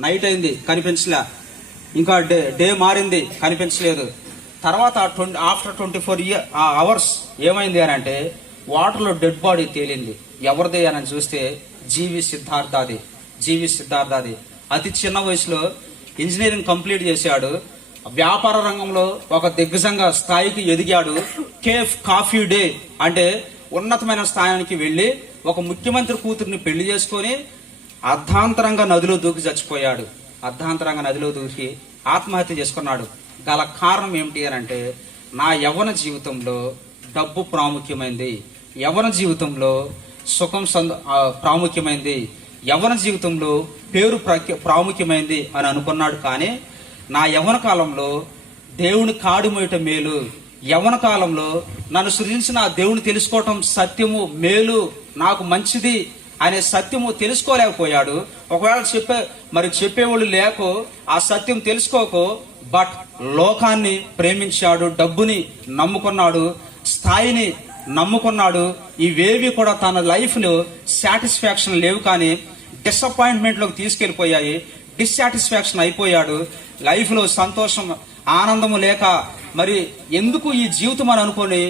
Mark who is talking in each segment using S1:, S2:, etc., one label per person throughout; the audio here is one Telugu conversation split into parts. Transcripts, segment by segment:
S1: నైట్ అయింది కనిపించలే. ఇంకా డే డే మారింది కనిపించలేదు. తర్వాత twenty after twenty four year hours ఏమైంది అని అంటే వాటర్లో డెడ్ బాడీ తేలింది. ఎవరిది అని చూస్తే జీవి సిద్ధార్థాది జీవి సిద్ధార్థాది. అతి చిన్న వయసులో ఇంజనీరింగ్ కంప్లీట్ చేశాడు. వ్యాపార రంగంలో ఒక దిగ్గజంగా స్థాయికి ఎదిగాడు. కేఫ్ కాఫీ డే అంటే ఉన్నతమైన స్థానానికి వెళ్ళి ఒక ముఖ్యమంత్రి కూతుర్ని పెళ్ళి చేసుకొని అర్ధాంతరంగా నదిలో దూకి చచ్చిపోయాడు. అర్ధాంతరంగా నదిలో దూకి ఆత్మహత్య చేసుకున్నాడు. గల కారణం ఏమిటి అని అంటే నా యవ్వన జీవితంలో డబ్బు ప్రాముఖ్యమైంది. యవ్వన జీవితంలో సుఖం సంద ప్రాముఖ్యమైంది. యవ్వన జీవితంలో పేరు ప్రఖ్య- ప్రాముఖ్యమైంది అని అనుకున్నాడు కానీ నా యవ్వన కాలంలో దేవుని కాడుమోయట మేలు. యవ్వన కాలంలో నన్ను సృజించిన దేవుని తెలుసుకోవటం సత్యము మేలు. నాకు మంచిది. అనే సత్యము తెలుసుకోలేకపోయాడు. ఒకవేళ చెప్పే మరి చెప్పేవాళ్ళు లేకో ఆ సత్యం తెలుసుకోకో బట్ లోకాన్ని ప్రేమించాడు డబ్బుని నమ్ముకున్నాడు స్థాయిని నమ్ముకున్నాడు ఇవేవి కూడా తన లైఫ్లో సాటిస్ఫాక్షన్ లేవు కానీ డిసప్పాయింట్మెంట్లోకి తీసుకెళ్ళిపోయాయి. డిస్సాటిస్ఫాక్షన్ అయిపోయాడు. లైఫ్లో సంతోషం ఆనందము లేక మరి ఎందుకు ఈ జీవితం అని అనుకొని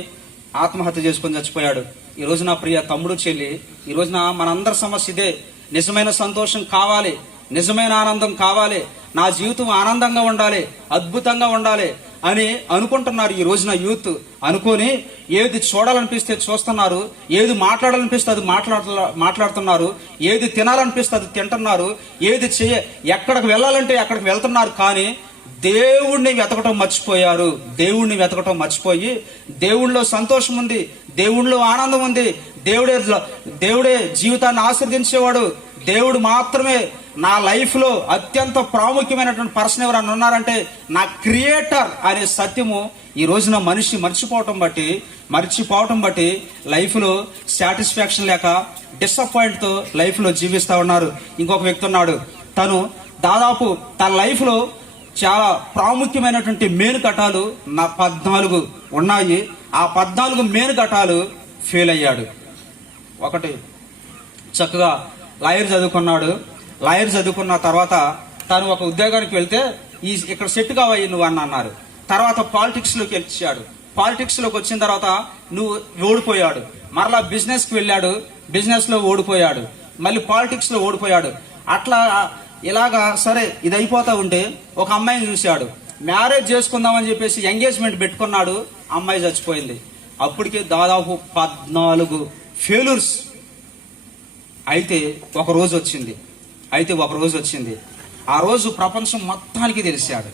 S1: ఆత్మహత్య చేసుకొని చచ్చిపోయాడు? ఈ నా ప్రియ తమ్ముడు చెల్లి ఈ రోజున మనందరి సమస్య ఇదే. నిజమైన సంతోషం కావాలి నిజమైన ఆనందం కావాలి నా జీవితం ఆనందంగా ఉండాలి అద్భుతంగా ఉండాలి అని అనుకుంటున్నారు ఈ రోజున యూత్. అనుకొని ఏది చూడాలనిపిస్తే చూస్తున్నారు ఏది మాట్లాడాలనిపిస్తే అది మాట్లాడ మాట్లాడుతున్నారు ఏది తినాలనిపిస్తే అది తింటున్నారు ఏది చేయ ఎక్కడికి వెళ్ళాలంటే అక్కడికి వెళ్తున్నారు కానీ దేవుణ్ణి వెతకటం మర్చిపోయారు. దేవుణ్ణి వెతకటం మర్చిపోయి దేవుణ్ణిలో సంతోషం ఉంది. దేవుళ్ళో ఆనందం ఉంది. దేవుడే దేవుడే జీవితాన్ని ఆశీర్దించేవాడు దేవుడు మాత్రమే నా లైఫ్లో అత్యంత ప్రాముఖ్యమైనటువంటి పర్సన్ ఎవరన్నా ఉన్నారంటే నా క్రియేటర్ అనే సత్యము ఈ రోజున మనిషి మర్చిపోవటం బట్టి మర్చిపోవటం బట్టి లైఫ్లో సాటిస్ఫాక్షన్ లేక డిసప్పాయింట్తో లైఫ్లో ఉన్నారు. ఇంకొక వ్యక్తి ఉన్నాడు. తను దాదాపు తన లైఫ్లో చాలా ప్రాముఖ్యమైనటువంటి మేనుకటాలు నా పద్నాలుగు ఉన్నాయి. ఆ పద్నాలుగు మేనుకటాలు ఫెయిల్ అయ్యాడు. ఒకటి చక్కగా లాయర్ చదువుకున్నాడు. లాయర్ చదువుకున్న తర్వాత తను ఒక ఉద్యోగానికి వెళ్తే ఈ ఇక్కడ సెట్ కావయ్యి నువ్వు అని అన్నారు. తర్వాత పాలిటిక్స్లోకి వచ్చాడు. పాలిటిక్స్లోకి వచ్చిన తర్వాత నువ్వు ఓడిపోయాడు. మరలా బిజినెస్కి వెళ్ళాడు. బిజినెస్లో ఓడిపోయాడు. మళ్ళీ పాలిటిక్స్లో ఓడిపోయాడు. అట్లా ఇలాగా సరే ఇది అయిపోతా ఉంటే ఒక అమ్మాయిని చూశాడు. మ్యారేజ్ చేసుకుందామని చెప్పేసి ఎంగేజ్మెంట్ పెట్టుకున్నాడు అమ్మాయి చచ్చిపోయింది. అప్పటికే దాదాపు పద్నాలుగు ఫెయిల్యూర్స్ అయితే ఒక రోజు వచ్చింది. అయితే ఒక రోజు వచ్చింది. ఆ రోజు ప్రపంచం మొత్తానికి తెలిసాడు.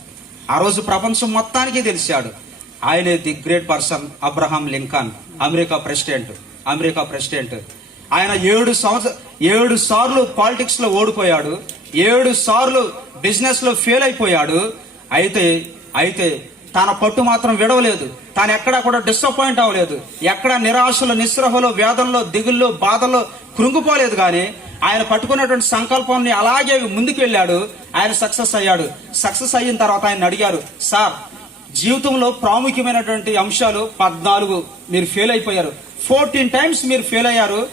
S1: ఆ రోజు ప్రపంచం మొత్తానికి తెలిసాడు. ఆయనే the great person Abraham Lincoln America president America president. ఆయన ఏడు సంవత్సర ఏడు సార్లు పాలిటిక్స్లో ఓడిపోయాడు. ఏడు సార్లు బిజినెస్లో ఫెయిల్ అయిపోయాడు. అయితే అయితే తన పట్టు మాత్రం విడవలేదు. తాను ఎక్కడా కూడా డిసప్పాయింట్ అవ్వలేదు. ఎక్కడ నిరాశలు నిస్సృహలు వేదనలో దిగుల్లో బాధల్లో కృంగిపోలేదు కానీ ఆయన పట్టుకున్నటువంటి సంకల్పాన్ని అలాగే ముందుకు వెళ్ళాడు ఆయన సక్సెస్ అయ్యాడు. సక్సెస్ అయిన తర్వాత ఆయన అడిగారు సార్ జీవితంలో ప్రాముఖ్యమైనటువంటి అంశాలు పద్నాలుగు మీరు ఫెయిల్ అయిపోయారు. ఫోర్టీన్ టైమ్స్ మీరు ఫెయిల్ అయ్యారు.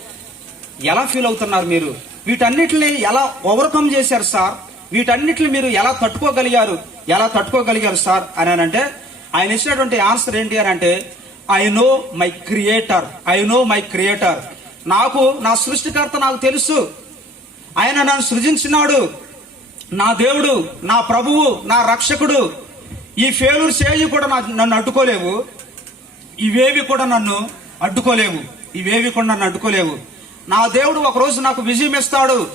S1: ఎలా ఫీల్ అవుతున్నారు మీరు? వీటన్నిటిని ఎలా ఓవర్కమ్ చేశారు సార్ వీటన్నిటిని మీరు ఎలా తట్టుకోగలిగారు? ఎలా తట్టుకోగలిగారు సార్ అని అంటే ఆయన ఇచ్చినటువంటి ఆన్సర్ ఏంటి అని అంటే I know my creator I know my creator నాకు నా సృష్టికర్త నాకు తెలుసు. ఆయన నన్ను సృజించినాడు. నా దేవుడు నా ప్రభువు నా రక్షకుడు. ఈ ఫెయిల్యూర్ చేయి కూడా నన్ను అడ్డుకోలేవు. ఇవేవి కూడా నన్ను అడ్డుకోలేవు. ఇవేవి కూడా నన్ను అడ్డుకోలేవు. నా దేవుడు ఒక రోజు నాకు విజయం ఇస్తాడు.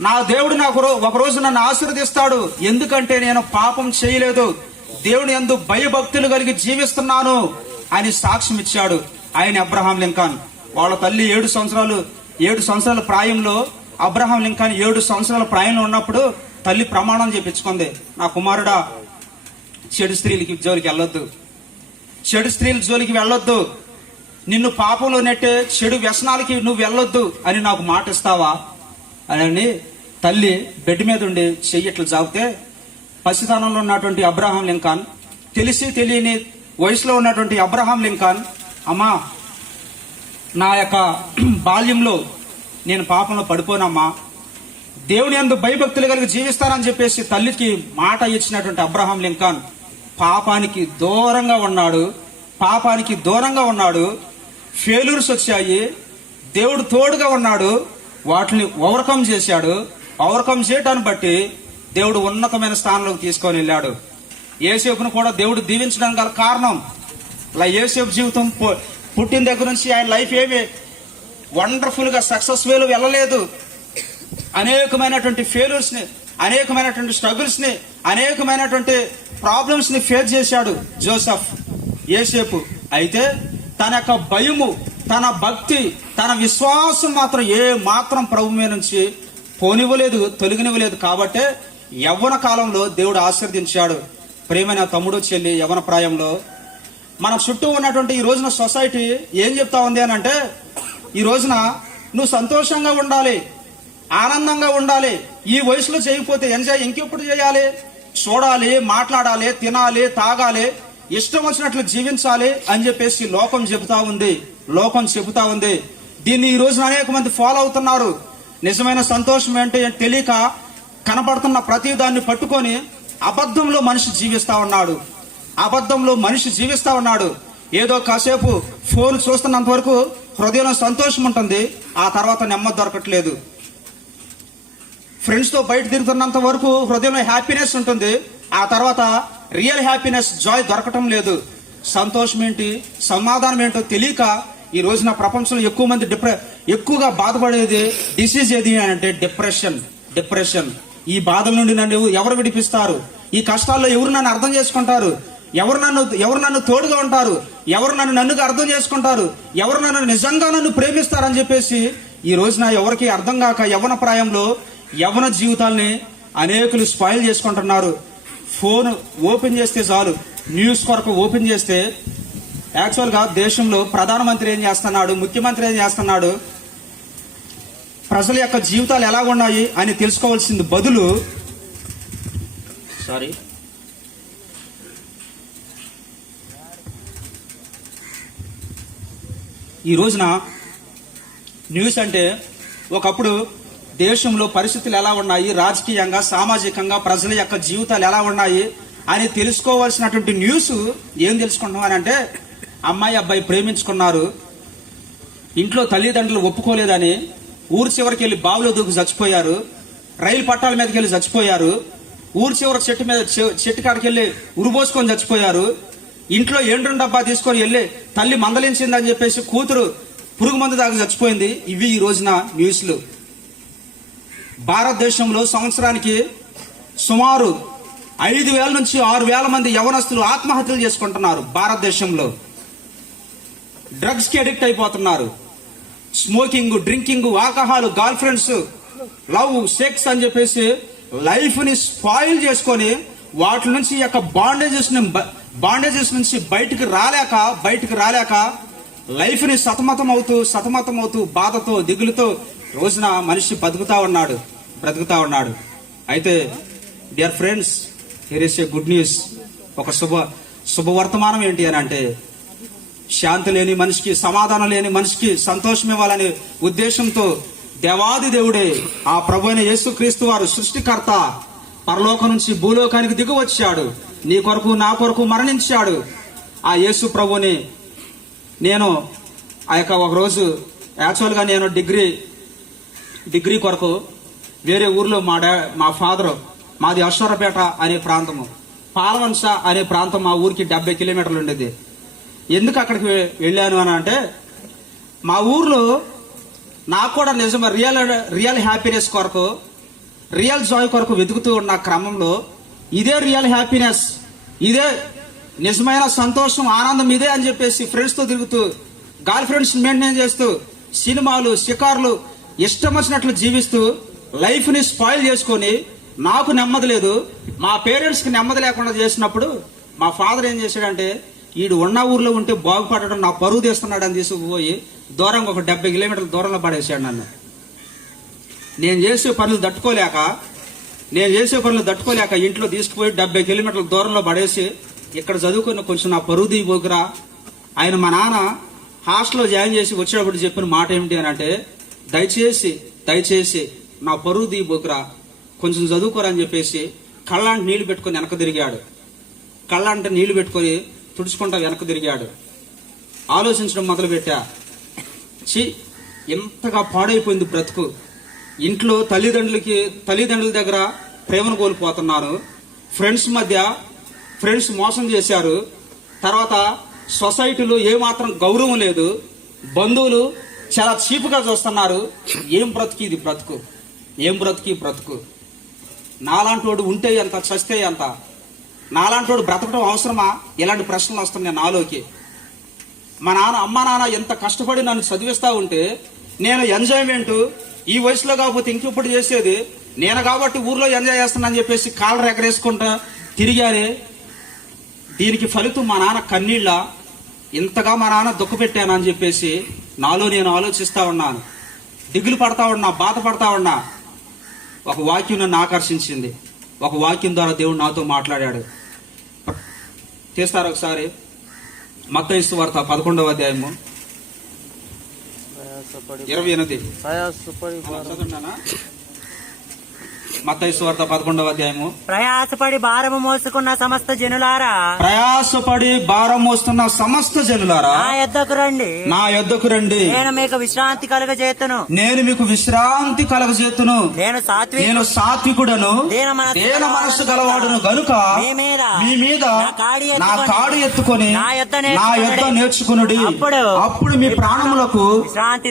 S1: నా దేవుడు నాకు ఒకరోజు నన్ను ఆశీర్వదిస్తాడు. ఎందుకంటే నేను పాపం చేయలేదు. దేవుని ఎందు భయభక్తులు కలిగి జీవిస్తున్నాను అని సాక్ష్యం ఇచ్చాడు ఆయన అబ్రహాం లింకాన్. వాళ్ళ తల్లి ఏడు సంవత్సరాలు ఏడు సంవత్సరాల ప్రాయంలో అబ్రహాం లింకాన్ ఏడు సంవత్సరాల ప్రాయంలో ఉన్నప్పుడు తల్లి ప్రమాణం చేపించుకుంది. నా కుమారుడా చెడు స్త్రీలకి జోలికి వెళ్ళొద్దు. చెడు స్త్రీల జోలికి వెళ్ళొద్దు. నిన్ను పాపంలో నెట్టే చెడు వ్యసనాలకి నువ్వు వెళ్ళొద్దు అని నాకు మాట ఇస్తావా? అని తల్లి బెడ్ మీద ఉండి చెయ్యట్లు జాగితే పసితనంలో ఉన్నటువంటి అబ్రహాం లింకాన్ తెలిసి తెలియని వయసులో ఉన్నటువంటి అబ్రహాం లింకాన్ అమ్మా నా యొక్క బాల్యంలో నేను పాపంలో పడిపోనమ్మా దేవుని అందు భయభక్తులు కలిగి జీవిస్తానని చెప్పేసి తల్లికి మాట ఇచ్చినటువంటి అబ్రహాం లింకాన్ పాపానికి దూరంగా ఉన్నాడు పాపానికి దూరంగా ఉన్నాడు ఫెయిల్యూర్స్ వచ్చాయి. దేవుడు తోడుగా ఉన్నాడు. వాటిని ఓవర్కమ్ చేశాడు. ఓవర్కమ్ చేయటాన్ని బట్టి దేవుడు ఉన్నతమైన స్థానంలోకి తీసుకొని వెళ్ళాడు. ఏసేపును కూడా దేవుడు దీవించడానికి గల కారణం. ఇలా ఏసేపు జీవితం పుట్టిన దగ్గర నుంచి ఆయన లైఫ్ ఏమి వండర్ఫుల్గా సక్సెస్ వేలు వెళ్ళలేదు. అనేకమైనటువంటి ఫెయిల్యూర్స్ని అనేకమైనటువంటి స్ట్రగుల్స్ని అనేకమైనటువంటి ప్రాబ్లమ్స్ని ఫేస్ చేశాడు జోసఫ్. ఏసేపు అయితే తన యొక్క భయము తన భక్తి తన విశ్వాసం మాత్రం ఏ మాత్రం ప్రభు మీద నుంచి పోనివ్వలేదు తొలగినివ్వలేదు. కాబట్టే యవ్వన కాలంలో దేవుడు ఆశీర్దించాడు ప్రేమైన తమ్ముడు చెల్లి యవన ప్రాయంలో మన చుట్టూ ఉన్నటువంటి ఈ రోజున సొసైటీ ఏం చెప్తా ఉంది అని అంటే ఈ రోజున నువ్వు సంతోషంగా ఉండాలి ఆనందంగా ఉండాలి ఈ వయసులో చేయకపోతే ఎంజాయ్ ఇంకెప్పుడు చేయాలి? చూడాలి మాట్లాడాలి తినాలి తాగాలి ఇష్టం వచ్చినట్లు జీవించాలి అని చెప్పేసి లోకం చెబుతా ఉంది. లోకం చెబుతా ఉంది. దీన్ని ఈ రోజున అనేక మంది ఫాలో అవుతున్నారు. నిజమైన సంతోషం ఏంటి అని తెలియక కనపడుతున్న ప్రతి దాన్ని పట్టుకొని అబద్ధంలో మనిషి జీవిస్తా ఉన్నాడు. అబద్ధంలో మనిషి జీవిస్తా ఉన్నాడు. ఏదో కాసేపు ఫోన్ చూస్తున్నంత వరకు హృదయంలో సంతోషం ఉంటుంది. ఆ తర్వాత నెమ్మది దొరకట్లేదు. ఫ్రెండ్స్తో బయట తిరుగుతున్నంత వరకు హృదయంలో హ్యాపీనెస్ ఉంటుంది. ఆ తర్వాత రియల్ హ్యాపీనెస్ జాయ్ దొరకటం లేదు. సంతోషం ఏంటి సమాధానం ఏంటో తెలియక ఈ రోజున ప్రపంచంలో ఎక్కువ మంది డిప్రె ఎక్కువగా బాధపడేది డిసీజ్ ఏది అంటే డిప్రెషన్ డిప్రెషన్. ఈ బాధల నుండి నన్ను ఎవరు విడిపిస్తారు? ఈ కష్టాల్లో ఎవరు నన్ను అర్థం చేసుకుంటారు? ఎవరు నన్ను ఎవరు నన్ను తోడుగా ఉంటారు? ఎవరు నన్ను నన్నుగా అర్థం చేసుకుంటారు? ఎవరు నన్ను నిజంగా నన్ను ప్రేమిస్తారని చెప్పేసి ఈ రోజున ఎవరికి అర్థం కాక యవన ప్రాయంలో యవన జీవితాల్ని అనేకులు స్పాయిల్ చేసుకుంటున్నారు. ఫోన్ ఓపెన్ చేస్తే చాలు. న్యూస్ కొరకు ఓపెన్ చేస్తే యాక్చువల్గా దేశంలో ప్రధానమంత్రి ఏం చేస్తున్నాడు ముఖ్యమంత్రి ఏం చేస్తున్నాడు ప్రజల యొక్క జీవితాలు ఎలా ఉన్నాయి అని తెలుసుకోవాల్సింది బదులు సారీ ఈ రోజున న్యూస్ అంటే ఒకప్పుడు దేశంలో పరిస్థితులు ఎలా ఉన్నాయి? రాజకీయంగా సామాజికంగా ప్రజల యొక్క జీవితాలు ఎలా ఉన్నాయి? అని తెలుసుకోవాల్సినటువంటి న్యూస్ ఏం తెలుసుకుంటున్నాం అని అంటే అమ్మాయి అబ్బాయి ప్రేమించుకున్నారు. ఇంట్లో తల్లిదండ్రులు ఒప్పుకోలేదని ఊరు చివరికి వెళ్ళి బావిలో దూకి చచ్చిపోయారు. రైలు పట్టాల మీదకి వెళ్ళి చచ్చిపోయారు. ఊరు చివరి చెట్టు మీద చె- చెట్టు కాడికి వెళ్ళి ఉరుబోసుకొని చచ్చిపోయారు. ఇంట్లో ఎండ్రు డబ్బా తీసుకొని వెళ్ళి తల్లి మందలించిందని చెప్పేసి కూతురు పురుగు మందు దాకా చచ్చిపోయింది. ఇవి ఈ రోజున న్యూస్లు. భారతదేశంలో సంవత్సరానికి సుమారు ఐదు వేల నుంచి ఆరు వేల మంది యవనస్తులు ఆత్మహత్యలు చేసుకుంటున్నారు భారతదేశంలో. డ్రగ్స్కి అడిక్ట్ అయిపోతున్నారు. Smoking drinking alcohol girl friends love sex అని చెప్పేసి లైఫ్ని స్పాయిల్ చేసుకొని వాటి నుంచి యొక్క బాండేజెస్ బాండేజెస్ నుంచి బయటకు రాలేక బయటికి రాలేక లైఫ్ని సతమతం అవుతూ సతమతం అవుతూ బాధతో దిగులుతో రోజున మనిషి బతుకుతా ఉన్నాడు. బ్రతుకుతా ఉన్నాడు. అయితే dear friends here is a good news ఒక శుభ శుభవర్తమానం ఏంటి అని అంటే శాంతి లేని మనిషికి సమాధానం లేని మనిషికి సంతోషం ఇవ్వాలనే ఉద్దేశంతో దేవాది దేవుడే ఆ ప్రభు అయిన యేసుక్రీస్తు వారు సృష్టికర్త పరలోకం నుంచి భూలోకానికి దిగువచ్చాడు. నీ కొరకు నా కొరకు మరణించాడు. ఆ యేసు ప్రభుని నేను ఆ యొక్క ఒక రోజు యాక్చువల్గా నేను డిగ్రీ డిగ్రీ కొరకు వేరే ఊర్లో మా డా మా ఫాదరు మాది అశ్వరపేట అనే ప్రాంతము. పాలవంశ అనే ప్రాంతం మా ఊరికి డెబ్బై కిలోమీటర్లు ఉండేది. ఎందుకు అక్కడికి వెళ్ళాను అని అంటే మా ఊర్లో నాకు కూడా నిజం రియల్ రియల్ హ్యాపీనెస్ కొరకు రియల్ జాయ్ కొరకు వెతుకుతూ ఉన్న క్రమంలో ఇదే రియల్ హ్యాపీనెస్ ఇదే నిజమైన సంతోషం ఆనందం ఇదే అని చెప్పేసి ఫ్రెండ్స్తో తిరుగుతూ గర్ల్ ఫ్రెండ్స్ మెయింటైన్ చేస్తూ సినిమాలు షికార్లు ఇష్టం వచ్చినట్లు జీవిస్తూ లైఫ్ని స్పాయిల్ చేసుకొని నాకు నెమ్మది లేదు మా పేరెంట్స్కి నెమ్మది లేకుండా చేసినప్పుడు మా ఫాదర్ ఏం చేశాడంటే ఈడు ఉన్న ఊర్లో ఉంటే బాగుపడడం నాకు పరువు తీస్తున్నాడు అని తీసుకుపోయి దూరంగా ఒక డెబ్బై కిలోమీటర్ల దూరంలో పడేసాడు నన్ను. నేను చేసే పనులు తట్టుకోలేక నేను చేసే పనులు తట్టుకోలేక ఇంట్లో తీసుకుపోయి డెబ్బై కిలోమీటర్ల దూరంలో పడేసి ఇక్కడ చదువుకున్న కొంచెం నా పరువు దిగిపోకురా ఆయన మా నాన్న హాస్టల్లో జాయిన్ చేసి వచ్చేటప్పుడు చెప్పిన మాట ఏమిటి అని అంటే దయచేసి దయచేసి నా పరువు దీబోకురా కొంచెం చదువుకోరా అని చెప్పేసి కళ్ళంటి నీళ్ళు పెట్టుకొని వెనక తిరిగాడు. కళ్ళంట నీళ్ళు పెట్టుకొని తుడుచుకుంటా వెనక తిరిగాడు. ఆలోచించడం మొదలుపెట్టా. చి ఎంతగా పాడైపోయింది బ్రతుకు. ఇంట్లో తల్లిదండ్రులకి తల్లిదండ్రుల దగ్గర ప్రేమను కోల్పోతున్నాను. ఫ్రెండ్స్ మధ్య ఫ్రెండ్స్ మోసం చేశారు. తర్వాత సొసైటీలో ఏమాత్రం గౌరవం లేదు. బంధువులు చాలా చీపుగా చూస్తున్నారు. ఏం బ్రతుకు ఇది బ్రతుకు? ఏం బ్రతికి బ్రతుకు? నాలాంటి ఉంటే ఎంత చస్తే ఎంత? నాలాంటి వాడు బ్రతకడం అవసరమా? ఇలాంటి ప్రశ్నలు వస్తున్నాయి నాలోకి. మా నాన్న అమ్మ నాన్న ఎంత కష్టపడి నన్ను చదివిస్తా ఉంటే నేను ఎంజాయ్మెంట్ ఈ వయసులో కాకపోతే ఇంకెప్పుడు చేసేది? నేను కాబట్టి ఊర్లో ఎంజాయ్ చేస్తానని చెప్పేసి కాలర్ ఎగరేసుకుంటా తిరిగారే. దీనికి ఫలితం మా నాన్న కన్నీళ్ళ. ఇంతగా మా నాన్న దుఃఖపెట్టానని చెప్పేసి నాలో నేను ఆలోచిస్తా ఉన్నాను. దిగులు పడతా ఉన్నా బాధపడతా ఉన్నా. ఒక వాక్యం నన్ను ఆకర్షించింది. ఒక వాక్యం ద్వారా దేవుడు నాతో మాట్లాడాడు. తీస్తారు ఒకసారి. మత్తయిస్తు వార్త పదకొండవ అధ్యాయము. ఇరవై ఎనిమిది.
S2: ప్రయాసపడి
S1: చదవండి మత్తయిస్తు వార్త పదకొండవ అధ్యాయము.
S3: ప్రయాసపడి భారము మోసుకున్న సమస్త జనులారా
S1: ప్రయాసపడి భారం మోస్తున్న సమస్త జనులారా
S3: నా యొద్దకు రండి.
S1: నా యొద్దకు రండి.
S3: నేను మీకు విశ్రాంతి కలుగజేతును.
S1: నేను మీకు విశ్రాంతి కలగజేతును.
S3: నేను సాత్వి
S1: నేను సాత్వికుడను.
S3: దీన మనస్సు
S1: గలవాడును గనుక
S3: మీ మీద
S1: మీ మీద
S3: నా కాడి ఎత్తుకొని నా యొద్ద నేర్చుకొనుడి. అప్పుడు
S1: అప్పుడు మీ ప్రాణములకు.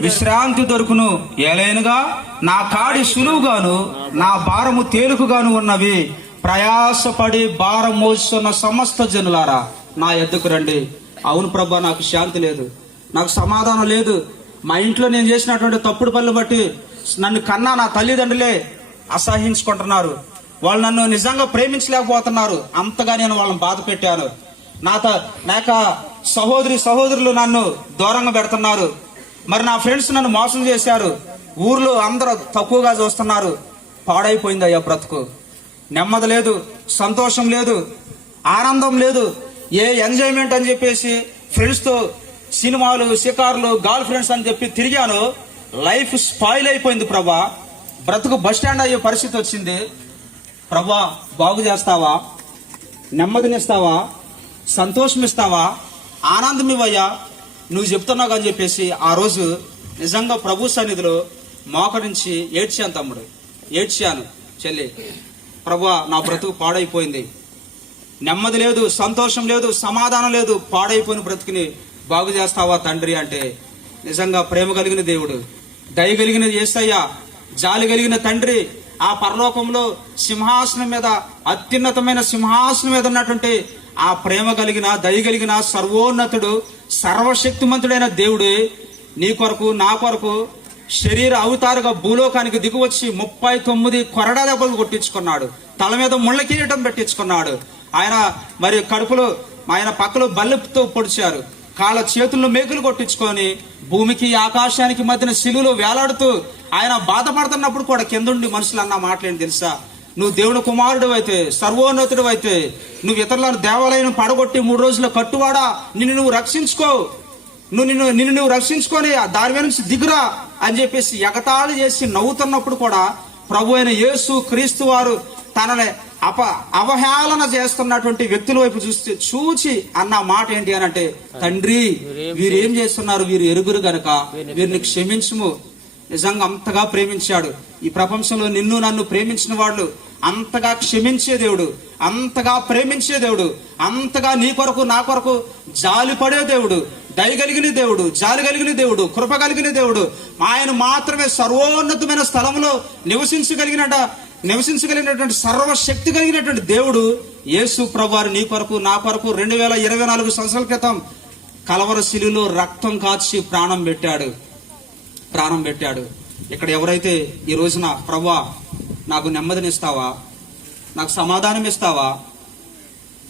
S3: విశ్రాంతి దొరుకును.
S1: ఏలైనగా నా కాడి సులువుగాను నా భారము తేలికగాను ఉన్నవి. ప్రయాసపడి భారం మోస్తున్న సమస్త జనులారా నా ఎద్దుకు రండి. అవును ప్రభా నాకు శాంతి లేదు. నాకు సమాధానం లేదు. మా ఇంట్లో నేను చేసినటువంటి తప్పుడు పనులు బట్టి నన్ను కన్నా నా తల్లిదండ్రులే అసహించుకుంటున్నారు. వాళ్ళు నన్ను నిజంగా ప్రేమించలేకపోతున్నారు. అంతగా నేను వాళ్ళని బాధ పెట్టాను. నా నా యొక్క సహోదరి సహోదరులు నన్ను దూరంగా పెడుతున్నారు. మరి నా ఫ్రెండ్స్ నన్ను మోసం చేశారు. ఊర్లో అందరూ తక్కువగా చూస్తున్నారు. పాడైపోయింది అయ్యా బ్రతుకు. నెమ్మది లేదు సంతోషం లేదు ఆనందం లేదు. ఏ ఎంజాయ్మెంట్ అని చెప్పేసి ఫ్రెండ్స్తో సినిమాలు షికార్లు గర్ల్ ఫ్రెండ్స్ అని చెప్పి తిరిగాను. లైఫ్ స్పాయిల్ అయిపోయింది ప్రభా. బ్రతుకు బస్ స్టాండ్ అయ్యే పరిస్థితి వచ్చింది. ప్రభా బాగు చేస్తావా? నెమ్మదినిస్తావా సంతోషం ఇస్తావా? ఆనందం ఇవ్వయ్యా. నువ్వు చెప్తున్నావు అని చెప్పేసి ఆ రోజు నిజంగా ప్రభు సన్నిధిలో మోకరించి ఏడ్చాను తమ్ముడు. ఏడ్చాను. చెల్లి ప్రభా నా బ్రతుకు పాడైపోయింది. నెమ్మది లేదు సంతోషం లేదు సమాధానం లేదు. పాడైపోయిన బ్రతుకుని బాగు చేస్తావా తండ్రి? అంటే నిజంగా ప్రేమ కలిగిన దేవుడు దయ కలిగిన ఏసయ్యా జాలి కలిగిన తండ్రి ఆ పరలోకంలో సింహాసనం మీద అత్యున్నతమైన సింహాసనం మీద ఉన్నటువంటి ఆ ప్రేమ కలిగిన దయ కలిగిన సర్వోన్నతుడు సర్వశక్తిమంతుడైన దేవుడు నీ కొరకు నా కొరకు శరీర అవతారుగా భూలోకానికి దిగువచ్చి ముప్పై తొమ్మిది కొరడా దెబ్బలు కొట్టించుకున్నాడు. తల మీద ముళ్ళ కిరీటం పెట్టించుకున్నాడు. ఆయన మరి కడుపులో ఆయన పక్కలో బల్లెపుతో పొడిచారు. కాళ్ళ చేతుల్లో మేకులు కొట్టించుకొని భూమికి ఆకాశానికి మధ్యన శిలువులు వేలాడుతూ ఆయన బాధపడుతున్నప్పుడు కూడా కిందుండి మనుషులు అన్న మాటలేంటి తెలుసా? నువ్వు దేవుని కుమారుడు అయితే సర్వోన్నతుడు అయితే నువ్వు ఇతరులను దేవాలయం పడగొట్టి మూడు రోజుల కట్టువాడా? నిన్ను నువ్వు రక్షించుకో. నువ్వు నిన్ను నిన్ను నువ్వు రక్షించుకొని ఆ దారి మీద నుంచి దిగురా. అని చెప్పేసి ఎగతాళి చేసి నవ్వుతున్నప్పుడు కూడా ప్రభు అయిన యేసు క్రీస్తు వారు తనని అప అవహేళన చేస్తున్నటువంటి వ్యక్తుల వైపు చూస్తే చూచి అన్న మాట ఏంటి అని అంటే తండ్రి వీరేం చేస్తున్నారు? వీరు ఎరుగురు గనక వీరిని క్షమించుము. నిజంగా అంతగా ప్రేమించాడు. ఈ ప్రపంచంలో నిన్ను నన్ను ప్రేమించిన వాళ్ళు అంతగా క్షమించే దేవుడు అంతగా ప్రేమించే దేవుడు అంతగా నీ కొరకు నా కొరకు జాలి పడే దేవుడు దయ కలిగిన దేవుడు జాలి కలిగిన దేవుడు కృప కలిగిన దేవుడు ఆయన మాత్రమే సర్వోన్నతమైన స్థలంలో నివసించగలిగినట నివసించగలిగినటువంటి సర్వశక్తి కలిగినటువంటి దేవుడు యేసు ప్రభువారు నీ కొరకు నా కొరకు రెండు వేల ఇరవై నాలుగు సంవత్సరాల క్రితం కలవర శిలులో రక్తం కాచి ప్రాణం పెట్టాడు. ప్రాణం పెట్టాడు. ఇక్కడ ఎవరైతే ఈ రోజున ప్రభా నాకు నెమ్మదినిస్తావా నాకు సమాధానం ఇస్తావా?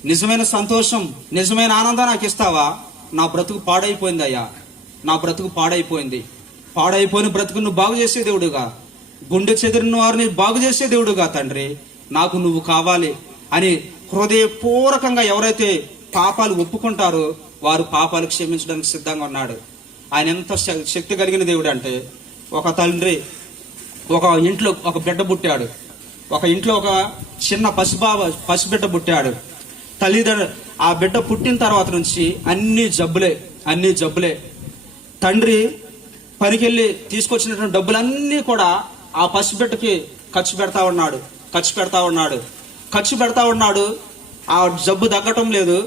S1: నిజమైన సంతోషం నిజమైన ఆనందం నాకు ఇస్తావా? నా బ్రతుకు పాడైపోయింది అయ్యా. నా బ్రతుకు పాడైపోయింది. పాడైపోయిన బ్రతుకు నువ్వు బాగు చేసే దేవుడుగా. గుండె చెదిరిన వారిని బాగు చేసే దేవుడుగా తండ్రి. నాకు నువ్వు కావాలి అని హృదయపూర్వకంగా ఎవరైతే పాపాలు ఒప్పుకుంటారో వారు పాపాలు క్షమించడానికి సిద్ధంగా ఉన్నాడు. ఆయన ఎంత శక్తి కలిగిన దేవుడు అంటే ఒక తండ్రి ఒక ఇంట్లో ఒక బిడ్డ పుట్టాడు. ఒక ఇంట్లో ఒక చిన్న పసిబాబ పసిబిడ్డ పుట్టాడు. తల్లిదండ్రులు ఆ బిడ్డ పుట్టిన తర్వాత నుంచి అన్ని జబ్బులే అన్ని జబ్బులే. తండ్రి పనికెళ్ళి తీసుకొచ్చినటువంటి డబ్బులన్నీ కూడా ఆ పసిబిడ్డకి ఖర్చు పెడతా ఉన్నాడు ఖర్చు పెడతా ఉన్నాడు ఖర్చు పెడతా ఉన్నాడు. ఆ జబ్బు తగ్గటం లేదు.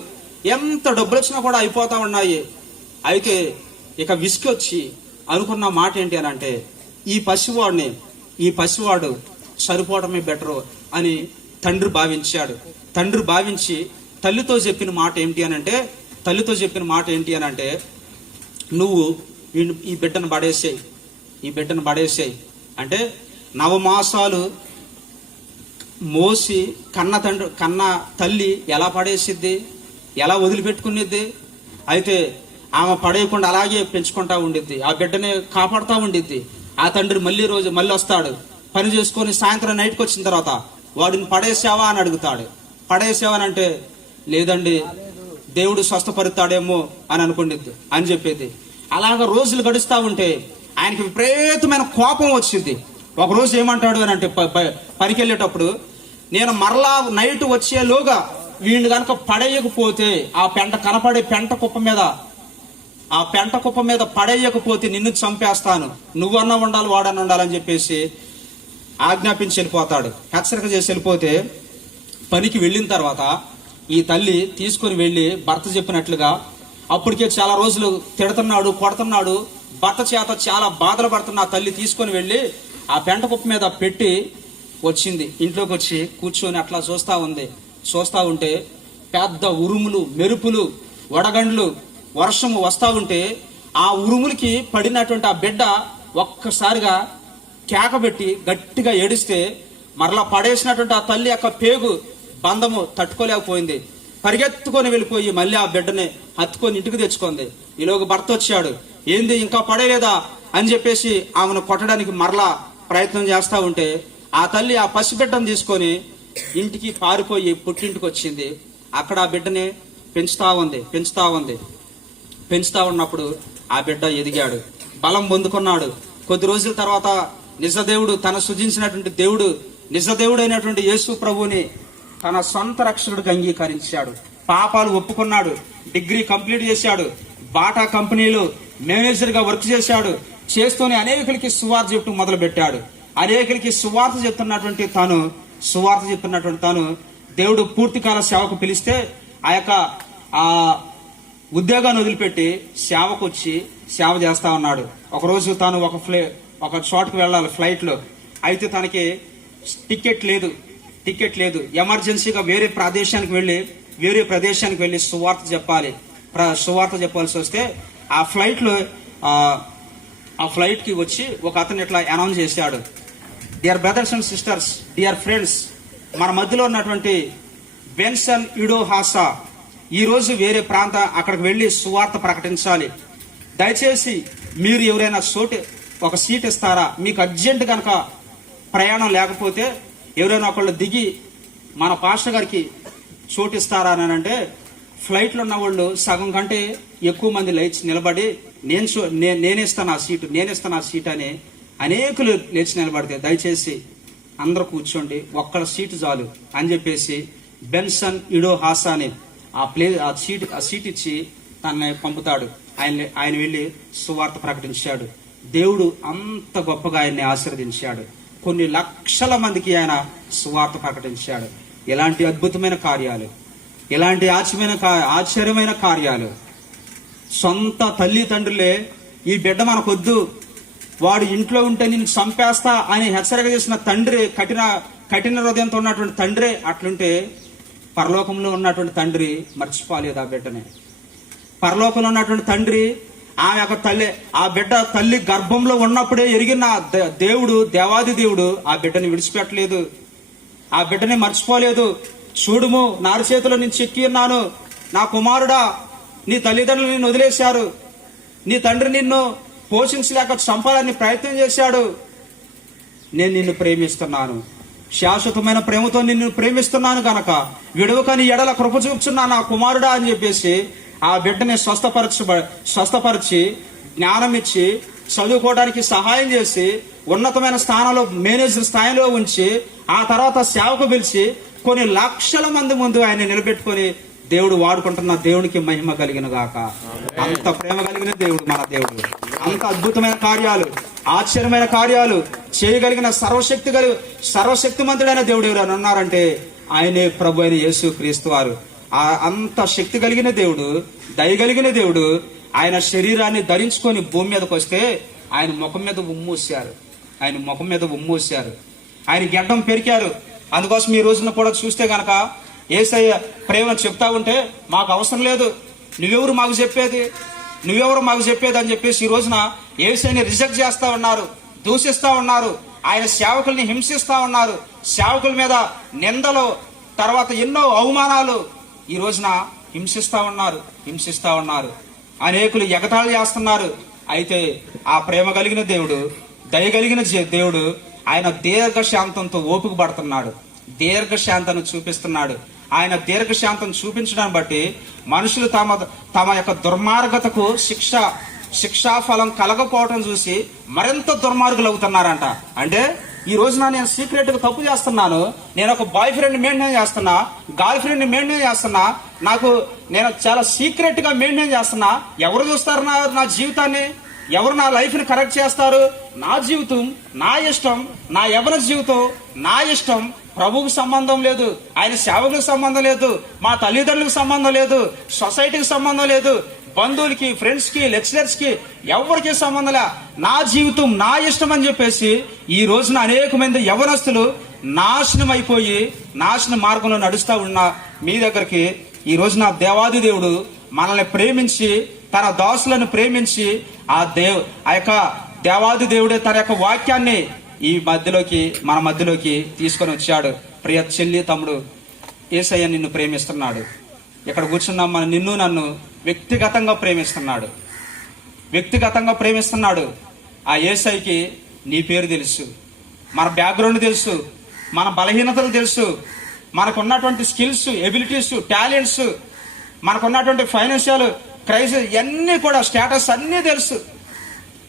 S1: ఎంత డబ్బులు వచ్చినా కూడా అయిపోతా ఉన్నాయి. అయితే ఇక విసికి వచ్చి అనుకున్న మాట ఏంటి అని అంటే ఈ పసివాడిని ఈ పసివాడు సరిపోవడమే బెటరు అని తండ్రి భావించాడు. తండ్రి భావించి తల్లితో చెప్పిన మాట ఏంటి అని అంటే తల్లితో చెప్పిన మాట ఏంటి అని అంటే నువ్వు ఈ- బిడ్డను పడేసేయి ఈ బిడ్డను పడేసేయి. అంటే నవమాసాలు మోసి కన్న తండ్రి కన్న తల్లి ఎలా పడేసిద్ది ఎలా వదిలిపెట్టుకునేది? అయితే ఆమె పడేయకుండా అలాగే పెంచుకుంటా ఉండిద్ది ఆ బిడ్డని కాపాడుతూ ఉండిద్ది. ఆ తండ్రి మళ్ళీ రోజు మళ్ళీ వస్తాడు పని చేసుకొని సాయంత్రం నైట్కి వచ్చిన తర్వాత వాడిని పడేసావా అని అడుగుతాడు. పడేసావా అని అంటే లేదండి దేవుడు స్వస్థపరుతాడేమో అని అనుకుండిద్ది అని చెప్పేది. అలాగ రోజులు గడుస్తూ ఉంటే ఆయనకి విపరీతమైన కోపం వచ్చింది. ఒక రోజు ఏమంటాడు అని అంటే ప- ప- పనికి వెళ్ళేటప్పుడు నేను మరలా నైట్ వచ్చేలోగా వీడిని కనుక పడేయకపోతే ఆ పెంట కనపడే పెంట కుప్ప మీద ఆ పెంట కుప్ప మీద పడేయకపోతే నిన్ను చంపేస్తాను. నువ్వన్నా ఉండాలి వాడన్నా ఉండాలని చెప్పేసి ఆజ్ఞాపించి వెళ్ళిపోతాడు. హెచ్చరిక చేసి వెళ్ళిపోతే పనికి వెళ్ళిన తర్వాత ఈ తల్లి తీసుకొని వెళ్ళి భర్త చెప్పినట్లుగా అప్పటికే చాలా రోజులు తిడుతున్నాడు కొడుతున్నాడు భర్త చేత చాలా బాధలు పడుతున్న ఆ తల్లి తీసుకొని వెళ్ళి ఆ పెంట కుప్ప మీద పెట్టి వచ్చింది. ఇంట్లోకి వచ్చి కూర్చొని అట్లా చూస్తూ ఉంది. చూస్తా ఉంటే పెద్ద ఉరుములు మెరుపులు వడగండ్లు వర్షము వస్తూ ఉంటే ఆ ఉరుములకి పడినటువంటి ఆ బిడ్డ ఒక్కసారిగా కేకబెట్టి గట్టిగా ఏడిస్తే మరలా పడేసినటువంటి ఆ తల్లి యొక్క పేగు బంధము తట్టుకోలేకపోయింది. పరిగెత్తుకొని వెళ్ళిపోయి మళ్ళీ ఆ బిడ్డని హత్తుకొని ఇంటికి తెచ్చుకుంది. ఈలోగా భర్త వచ్చాడు. ఏంది ఇంకా పడేలేదా? అని చెప్పేసి ఆమెను కొట్టడానికి మరలా ప్రయత్నం చేస్తూ ఉంటే ఆ తల్లి ఆ పసిబిడ్డను తీసుకొని ఇంటికి పారిపోయి పుట్టింటికి వచ్చింది. అక్కడ ఆ బిడ్డని పెంచుతా ఉంది పెంచుతా ఉంది. పెంచుతా ఉన్నప్పుడు ఆ బిడ్డ ఎదిగాడు. బలం పొందుకున్నాడు. కొద్ది రోజుల తర్వాత నిజదేవుడు తన సృజించినటువంటి దేవుడు నిజదేవుడైనటువంటి యేసు ప్రభువుని తన సొంత రక్షకుడికి అంగీకరించాడు. పాపాలు ఒప్పుకున్నాడు. డిగ్రీ కంప్లీట్ చేశాడు. బాటా కంపెనీలో మేనేజర్గా వర్క్ చేశాడు. చేస్తూనే అనేకులకి సువార్త చెప్పు మొదలు పెట్టాడు అనేకులకి సువార్త చెప్తున్నటువంటి తాను సువార్త చెప్తున్నటువంటి తాను దేవుడు పూర్తికాల సేవకు పిలిస్తే ఆ యొక్క ఆ ఉద్యోగాన్ని వదిలిపెట్టి సేవకు వచ్చి సేవ చేస్తా ఉన్నాడు. ఒకరోజు తాను ఒక ఫ్లై ఒక చోటుకు వెళ్ళాలి ఫ్లైట్లో. అయితే తనకి టికెట్ లేదు. టికెట్ లేదు. ఎమర్జెన్సీగా వేరే ప్రదేశానికి వెళ్ళి వేరే ప్రదేశానికి వెళ్ళి సువార్త చెప్పాలి. ప్ర- సువార్త చెప్పాల్సి వస్తే ఆ ఫ్లైట్లో ఆ, ఫ్లైట్కి వచ్చి ఒక అతను ఇట్లా అనౌన్స్ చేశాడు. Dear brothers and sisters dear friends మన మధ్యలో ఉన్నటువంటి బెన్సన్ ఇడో హాసా ఈరోజు వేరే ప్రాంత అక్కడికి వెళ్ళి సువార్త ప్రకటించాలి. దయచేసి మీరు ఎవరైనా సోటు ఒక సీట్ ఇస్తారా? మీకు అర్జెంట్ కనుక ప్రయాణం లేకపోతే ఎవరైనా ఒకళ్ళు దిగి మన పాస్టర్ గారికి చోటిస్తారా అని అంటే ఫ్లైట్లో ఉన్న వాళ్ళు సగం కంటే ఎక్కువ మంది లేచి నిలబడి నేను నేనేస్తాను ఆ సీటు నేనేస్తాను ఆ సీట్ అని అనేకులు లేచి నిలబడితే దయచేసి అందరు కూర్చోండి ఒక్కడ సీటు చాలు అని చెప్పేసి బెన్సన్ ఇడో హాసా అని ఆ ప్లే ఆ సీట్ ఆ సీట్ ఇచ్చి తనని పంపుతాడు. ఆయన ఆయన వెళ్ళి సువార్త ప్రకటించాడు. దేవుడు అంత గొప్పగా ఆయన్ని ఆశీర్వదించాడు. కొన్ని లక్షల మందికి ఆయన సువార్త ప్రకటించాడు. ఇలాంటి అద్భుతమైన కార్యాలు ఇలాంటి ఆశ్చర్యమైన కా- ఆశ్చర్యమైన కార్యాలు. సొంత తల్లి తండ్రులే ఈ బిడ్డ మనకొద్దు వాడు ఇంట్లో ఉంటే నేను చంపేస్తా అని హెచ్చరిక చేసిన తండ్రి కఠిన కఠిన హృదయంతో ఉన్నటువంటి తండ్రి అట్లుంటే పరలోకంలో ఉన్నటువంటి తండ్రి మర్చిపోలేదు ఆ బిడ్డని. పరలోకంలో ఉన్నటువంటి తండ్రి ఆమె యొక్క తల్లి ఆ బిడ్డ తల్లి గర్భంలో ఉన్నప్పుడే ఎరిగిన దే- దేవుడు దేవాది దేవుడు ఆ బిడ్డని విడిచిపెట్టలేదు. ఆ బిడ్డని మర్చిపోలేదు. చూడుము నారు చేతిలో నుంచి చెక్కి ఉన్నాను. నా కుమారుడా నీ తల్లిదండ్రులు నిన్ను వదిలేశారు. నీ తండ్రి నిన్ను పోషించలేక చంపాలని ప్రయత్నం చేశాడు. నేను నిన్ను ప్రేమిస్తున్నాను. శాశ్వతమైన ప్రేమతో నిన్ను ప్రేమిస్తున్నాను కనుక విడవకని ఎడల కృప చూపుచున్నా నా కుమారుడా అని చెప్పేసి ఆ బిడ్డని స్వస్థపరచ స్వస్థపరిచి జ్ఞానం ఇచ్చి చదువుకోవడానికి సహాయం చేసి ఉన్నతమైన స్థానంలో మేనేజర్ స్థాయిలో ఉంచి ఆ తర్వాత సేవకు పిలిచి కొన్ని లక్షల మంది ముందు ఆయన నిలబెట్టుకొని దేవుడు వాడుకుంటున్న దేవునికి మహిమ కలిగిన గాక. అంత ప్రేమ కలిగిన దేవుడు మన దేవుడు. అంత అద్భుతమైన కార్యాలు ఆశ్చర్యమైన కార్యాలు చేయగలిగిన సర్వశక్తి కలిగి సర్వశక్తిమంతుడైన దేవుడు ఎవరైనా ఉన్నారంటే ఆయనే ప్రభు అయిన యేసు క్రీస్తు వారు. అంత శక్తి కలిగిన దేవుడు దయగలిగిన దేవుడు ఆయన శరీరాన్ని ధరించుకొని భూమి మీదకి వస్తే ఆయన ముఖం మీద ఉమ్మూసారు ఆయన ముఖం మీద ఉమ్మూసారు ఆయన గెడ్డం పెరికారు. అందుకోసం ఈ రోజున కూడా చూస్తే గనక ఏసయ్య ప్రేమ చెప్తా ఉంటే మాకు అవసరం లేదు. నువ్వెవరు మాకు చెప్పేది? నువ్వెవరు మాకు చెప్పేది? అని చెప్పేసి ఈ రోజున ఏసైని రిజెక్ట్ చేస్తా ఉన్నారు దూషిస్తా ఉన్నారు. ఆయన సేవకుల్ని హింసిస్తా ఉన్నారు. సేవకుల మీద నిందలు తర్వాత ఎన్నో అవమానాలు ఈ రోజున హింసిస్తా ఉన్నారు హింసిస్తా ఉన్నారు. అనేకులు ఎగతాళి చేస్తున్నారు. అయితే ఆ ప్రేమ కలిగిన దేవుడు దయ కలిగిన దేవుడు ఆయన దీర్ఘశాంతంతో ఓపిక పడుతున్నాడు. దీర్ఘశాంతను చూపిస్తున్నాడు. ఆయన దీర్ఘశాంతం చూపించడాన్ని బట్టి మనుషులు తమ తమ యొక్క దుర్మార్గతకు శిక్ష శిక్షాఫలం కలగపోవటం చూసి మరింత దుర్మార్గులు అవుతున్నారంట అంటే ఈ రోజున నేను సీక్రెట్గా తప్పు చేస్తున్నాను. నేను ఒక బాయ్ ఫ్రెండ్ మెయింటైన్ చేస్తున్నా. గర్ల్ ఫ్రెండ్ మెయింటైన్ చేస్తున్నా. నాకు నేను చాలా సీక్రెట్గా మెయింటైన్ చేస్తున్నా. ఎవరు చూస్తారు నా నా జీవితాన్ని? ఎవరు నా లైఫ్ని కరెక్ట్ చేస్తారు? నా జీవితం నా ఇష్టం నా ఎవరి జీవితం నా ఇష్టం. ప్రభువుకు సంబంధం లేదు ఆయన సేవకులకు సంబంధం లేదు మా తల్లిదండ్రులకు సంబంధం లేదు సొసైటీకి సంబంధం లేదు. బంధువులకి ఫ్రెండ్స్కి లెక్చరర్స్కి ఎవరికి సంబంధం నా జీవితం నా ఇష్టం అని చెప్పేసి ఈ రోజున అనేక మంది యవనస్తులు నాశనం అయిపోయి నాశన మార్గంలో నడుస్తూ ఉన్న మీ దగ్గరికి ఈ రోజున దేవాది దేవుడు మనల్ని ప్రేమించి తన దాసులను ప్రేమించి ఆ దేవ్ ఆ యొక్క దేవాది దేవుడే తన యొక్క వాక్యాన్ని ఈ మధ్యలోకి మన మధ్యలోకి తీసుకొని వచ్చాడు. ప్రియ చెల్లి తమ్ముడు ఏసయ్య నిన్ను ప్రేమిస్తున్నాడు. ఇక్కడ కూర్చున్నాం మన నిన్ను నన్ను వ్యక్తిగతంగా ప్రేమిస్తున్నాడు. వ్యక్తిగతంగా ప్రేమిస్తున్నాడు. ఆ ఏసైకి నీ పేరు తెలుసు. మన బ్యాక్గ్రౌండ్ తెలుసు. మన బలహీనతలు తెలుసు. మనకు ఉన్నటువంటి స్కిల్స్ ఎబిలిటీస్ టాలెంట్స్ మనకున్నటువంటి ఫైనాన్షియల్ క్రైసిస్ ఇవన్నీ కూడా స్టేటస్ అన్నీ తెలుసు.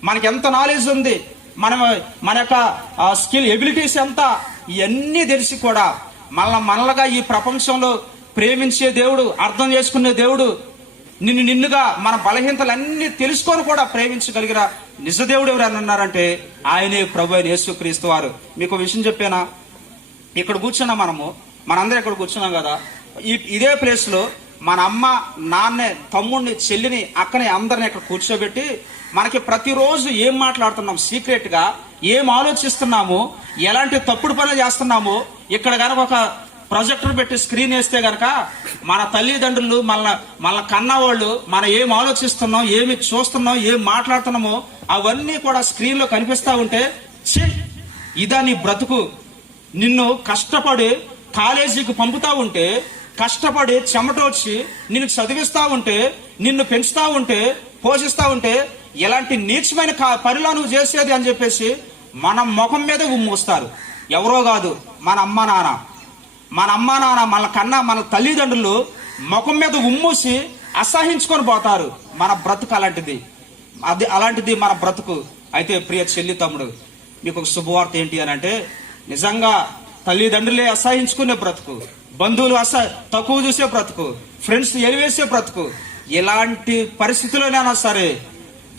S1: మనకి ఎంత నాలెడ్జ్ ఉంది? మనం మన యొక్క స్కిల్ ఎబిలిటీస్ ఎంత? ఇవన్నీ తెలిసి కూడా మళ్ళీ మనలుగా ఈ ప్రపంచంలో ప్రేమించే దేవుడు అర్థం చేసుకునే దేవుడు నిన్ను నిన్నుగా మన బలహీనతలన్నీ తెలుసుకొని కూడా ప్రేమించగలిగిన నిజ దేవుడు ఎవరైనా ఉన్నారంటే ఆయనే ప్రభు అయిన యేసుక్రీస్తు వారు. మీకు విషయం చెప్పానా? ఇక్కడ కూర్చున్నాం మనము మనందరం ఇక్కడ కూర్చున్నాం కదా ఈ ఇదే ప్లేస్లో మన అమ్మ నాన్నే తమ్ముడిని చెల్లిని అక్కని అందరిని ఇక్కడ కూర్చోబెట్టి మనకి ప్రతిరోజు ఏం మాట్లాడుతున్నాం సీక్రెట్గా ఏం ఆలోచిస్తున్నాము ఎలాంటి తప్పుడు పనులు చేస్తున్నాము ఇక్కడ కనుక ఒక ప్రొజెక్టర్ పెట్టి స్క్రీన్ వేస్తే గనక మన తల్లిదండ్రులు మన మన కన్నవాళ్ళు మనం ఏం ఆలోచిస్తున్నాం ఏమి చూస్తున్నాం ఏం మాట్లాడుతున్నామో అవన్నీ కూడా స్క్రీన్లో కనిపిస్తా ఉంటే ఛీ! ఇదా నీ బ్రతుకు. నిన్ను కష్టపడి కాలేజీకి పంపుతా ఉంటే కష్టపడి చెమటోడ్చి నిన్ను చదివిస్తా ఉంటే నిన్ను పెంచుతా ఉంటే పోషిస్తా ఉంటే ఇలాంటి నీచమైన కా- పనిలో నువ్వు చేసేది అని చెప్పేసి మన ముఖం మీద ఉమ్మూస్తారు. ఎవరో కాదు మన అమ్మ నాన్న. మన అమ్మ నాన్న మన కన్నా మన తల్లిదండ్రులు ముఖం మీద ఉమ్మూసి అసహించుకొని పోతారు. మన బ్రతుకు అలాంటిది. అది అలాంటిది మన బ్రతుకు. అయితే ప్రియ చెల్లి తమ్ముడు మీకు ఒక శుభవార్త ఏంటి అని అంటే నిజంగా తల్లిదండ్రులే అసహించుకునే బ్రతుకు బంధువులు అస తక్కువ చూసే బ్రతుకు ఫ్రెండ్స్ ఎలివేసే బ్రతుకు ఎలాంటి పరిస్థితుల్లోనైనా సరే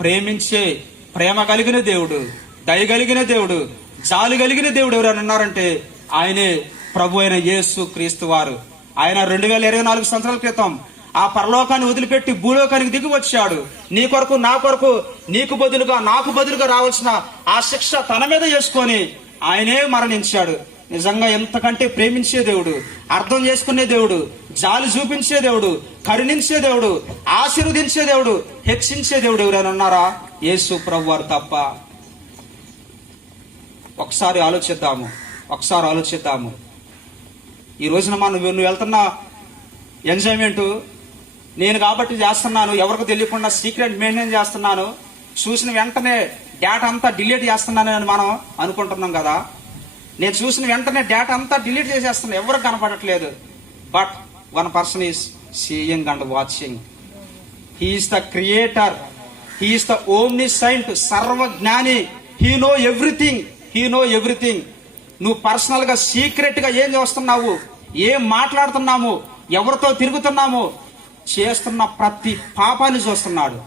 S1: ప్రేమించే ప్రేమ కలిగిన దేవుడు దయ కలిగిన దేవుడు జాలి కలిగిన దేవుడు ఎవరైనా ఉన్నారంటే ఆయనే ప్రభు అయిన యేసు క్రీస్తు వారు. ఆయన రెండు వేల ఇరవై నాలుగు సంవత్సరాల క్రితం ఆ పరలోకాన్ని వదిలిపెట్టి భూలోకానికి దిగి వచ్చాడు. నీ కొరకు నా కొరకు నీకు బదులుగా నాకు బదులుగా రావాల్సిన ఆ శిక్ష తన మీద చేసుకొని ఆయనే మరణించాడు. నిజంగా ఎంతకంటే ప్రేమించే దేవుడు అర్థం చేసుకునే దేవుడు జాలి చూపించే దేవుడు కరుణించే దేవుడు ఆశీర్వదించే దేవుడు హెచ్చించే దేవుడు ఎవరైనా ఉన్నారా? యేసు ప్రభు వారు తప్ప. ఒకసారి ఆలోచిద్దాము. ఒకసారి ఆలోచిద్దాము. ఈ రోజున మనం నువ్వు వెళ్తున్న ఎంజాయ్మెంట్ నేను కాబట్టి చేస్తున్నాను ఎవరికి తెలియకుండా సీక్రెట్ మెయింటైన్ చేస్తున్నాను చూసిన వెంటనే డేటా అంతా డిలీట్ చేస్తున్నాను అని మనం అనుకుంటున్నాం కదా. నేను చూసిన వెంటనే డేటా అంతా డిలీట్ చేసేస్తున్నా ఎవరికి కనపడట్లేదు. But one person is seeing and watching he's the creator he's the omniscient సర్వజ్ఞాని he know everything he know everything నువ్వు పర్సనల్గా సీక్రెట్గా ఏం చేస్తున్నావు? ఏం మాట్లాడుతున్నాము? ఎవరితో తిరుగుతున్నాము? చేస్తున్న ప్రతి పాపాన్ని చూస్తున్నాడు.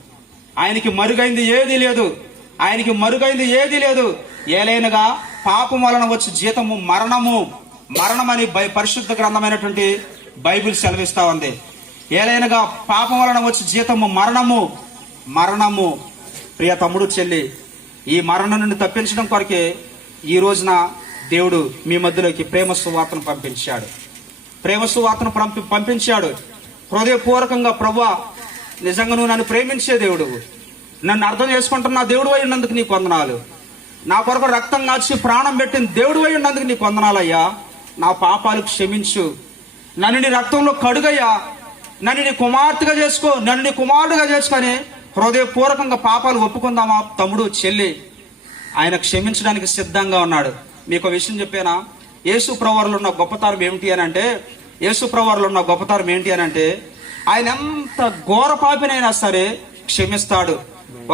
S1: ఆయనకి మరుగైంది ఏది లేదు. ఆయనకి మరుగైంది ఏది లేదు. ఏలైనగా పాపం వలన వచ్చి జీతము మరణము. మరణమని బై పరిశుద్ధ గ్రంథమైనటువంటి బైబిల్ సెలవిస్తా ఉంది. ఏలైనగా పాపం వలన వచ్చి జీతము మరణము. మరణము. ప్రియ తమ్ముడు చెల్లి ఈ మరణం నుండి తప్పించడం కొరకే ఈ రోజున దేవుడు మీ మధ్యలోకి ప్రేమ సువార్తను పంపించాడు. ప్రేమ సువార్తను పంపి పంపించాడు. హృదయపూర్వకంగా ప్రభా నిజంగా నువ్వు నన్ను ప్రేమించే దేవుడు. నన్ను అర్థం చేసుకుంటున్న దేవుడు అయి ఉన్నందుకు నీకు వందనాలు. నా కొరకు రక్తం కాచి ప్రాణం పెట్టిన దేవుడు అయి ఉన్నందుకు నీకు వందనాలయ్యా. నా పాపాలు క్షమించు. నన్ను నీ రక్తంలో కడుగయ్యా. నన్ను నీ కుమార్తెగా చేసుకో. నన్ను నీ కుమారుడుగా చేసుకొని హృదయపూర్వకంగా పాపాలు ఒప్పుకుందామా తమ్ముడు చెల్లి. ఆయన క్షమించడానికి సిద్ధంగా ఉన్నాడు. మీకు ఒక విషయం చెప్పానా? యేసు ప్రవర్లు ఉన్న గొప్పతనం ఏమిటి అని అంటే యేసు ప్రవర్లు ఉన్న గొప్పతనం ఏంటి అని అంటే ఆయన ఎంత ఘోర పాపినైనా సరే క్షమిస్తాడు.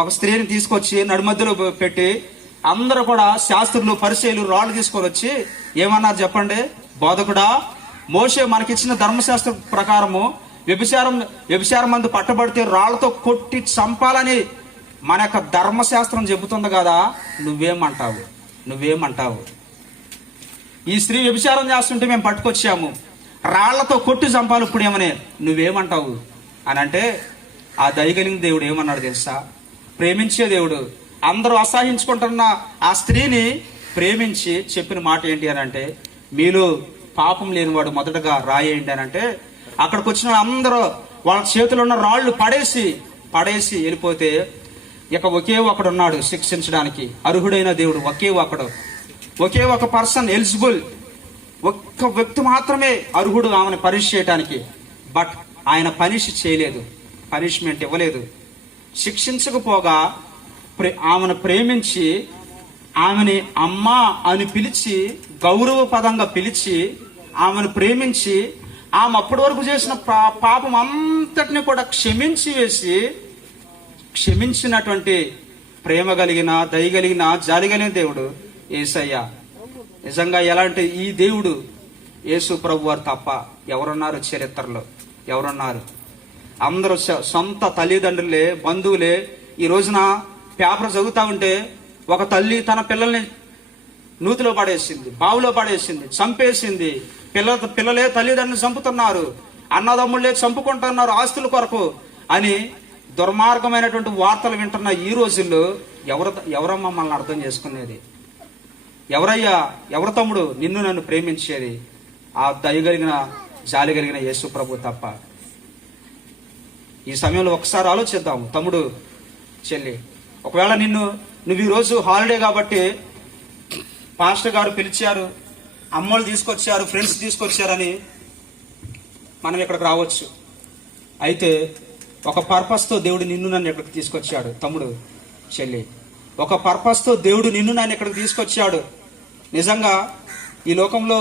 S1: ఒక స్త్రీని తీసుకొచ్చి నడుమధ్యలో పెట్టి అందరూ కూడా శాస్త్రులు పరిచయలు రాళ్ళు తీసుకొని వచ్చి ఏమన్నారు చెప్పండి? బోధకుడా మోషే మనకిచ్చిన ధర్మశాస్త్ర ప్రకారము వ్యభిచారం వ్యభిచారం మందు పట్టబడితే రాళ్ళతో కొట్టి చంపాలని మన యొక్క ధర్మశాస్త్రం చెబుతుంది కదా నువ్వేమంటావు? నువ్వేమంటావు? ఈ స్త్రీ వ్యభిచారం చేస్తుంటే మేము పట్టుకొచ్చాము. రాళ్ళతో కొట్టి చంపాలి ఇప్పుడు ఏమనే నువ్వేమంటావు? అని అంటే ఆ దయగలిగిన దేవుడు ఏమన్నాడు తెలుసా? ప్రేమించే దేవుడు. అందరూ అసహించుకుంటున్న ఆ స్త్రీని ప్రేమించి చెప్పిన మాట ఏంటి అని అంటే మీలో పాపం లేనివాడు మొదటగా రాయేయండి అని అంటే అక్కడికి వచ్చిన అందరూ వాళ్ళ చేతిలో ఉన్న రాళ్ళు పడేసి పడేసి వెళ్ళిపోతే ఇక ఒకే ఒకడు ఉన్నాడు శిక్షించడానికి. అర్హుడైన దేవుడు ఒకే ఒకడు. ఒకే ఒక పర్సన్ ఎలిజిబుల్. ఒక్క వ్యక్తి మాత్రమే అర్హుడు ఆమెను పనిష్ చేయడానికి బట్ ఆయన పనిష్ చేయలేదు పనిష్మెంట్ ఇవ్వలేదు. శిక్షించకపోగా ప్రే- ఆమెను ప్రేమించి ఆమెని అమ్మ అని పిలిచి గౌరవ పదంగా పిలిచి ఆమెను ప్రేమించి ఆమె అప్పటి వరకు చేసిన పా- పాపం అంతటిని కూడా క్షమించి వేసి క్షమించినటువంటి ప్రేమ కలిగిన దయగలిగిన జాలిగలిగిన దేవుడు ఏసయ్య. నిజంగా ఎలాంటి ఈ దేవుడు యేసు ప్రభు వారు తప్ప ఎవరున్నారు? చరిత్రలో ఎవరున్నారు? అందరూ సొ- సొంత తల్లిదండ్రులే బంధువులే. ఈ రోజున పేపర్ చదువుతా ఉంటే ఒక తల్లి తన పిల్లల్ని నూతిలో పడేసింది బావులో పడేసింది చంపేసింది. పిల్ల పిల్లలే తల్లిదండ్రులు చంపుతున్నారు. అన్నదమ్ముళ్ళే చంపుకుంటున్నారు ఆస్తుల కొరకు అని దుర్మార్గమైనటువంటి వార్తలు వింటున్న ఈ రోజుల్లో ఎవరు ఎవరమ్మ మనల్ని అర్థం చేసుకునేది? ఎవరయ్యా? ఎవరు తమ్ముడు? నిన్ను నన్ను ప్రేమించేది. ఆ దయగలిగిన జాలి కలిగిన యేసు ప్రభు తప్ప. ఈ సమయంలో ఒకసారి ఆలోచిద్దాం. తమ్ముడు చెల్లి ఒకవేళ నిన్ను నువ్వు ఈరోజు హాలిడే కాబట్టి పాస్టర్ గారు పిలిచారు అమ్మోళ్ళు తీసుకొచ్చారు ఫ్రెండ్స్ తీసుకొచ్చారని మనం ఇక్కడికి రావచ్చు. అయితే ఒక పర్పస్తో దేవుడు నిన్ను నన్ను ఇక్కడికి తీసుకొచ్చాడు. తమ్ముడు చెల్లి ఒక పర్పస్తో దేవుడు నిన్ను నన్ను ఇక్కడికి తీసుకొచ్చాడు. నిజంగా ఈ లోకంలో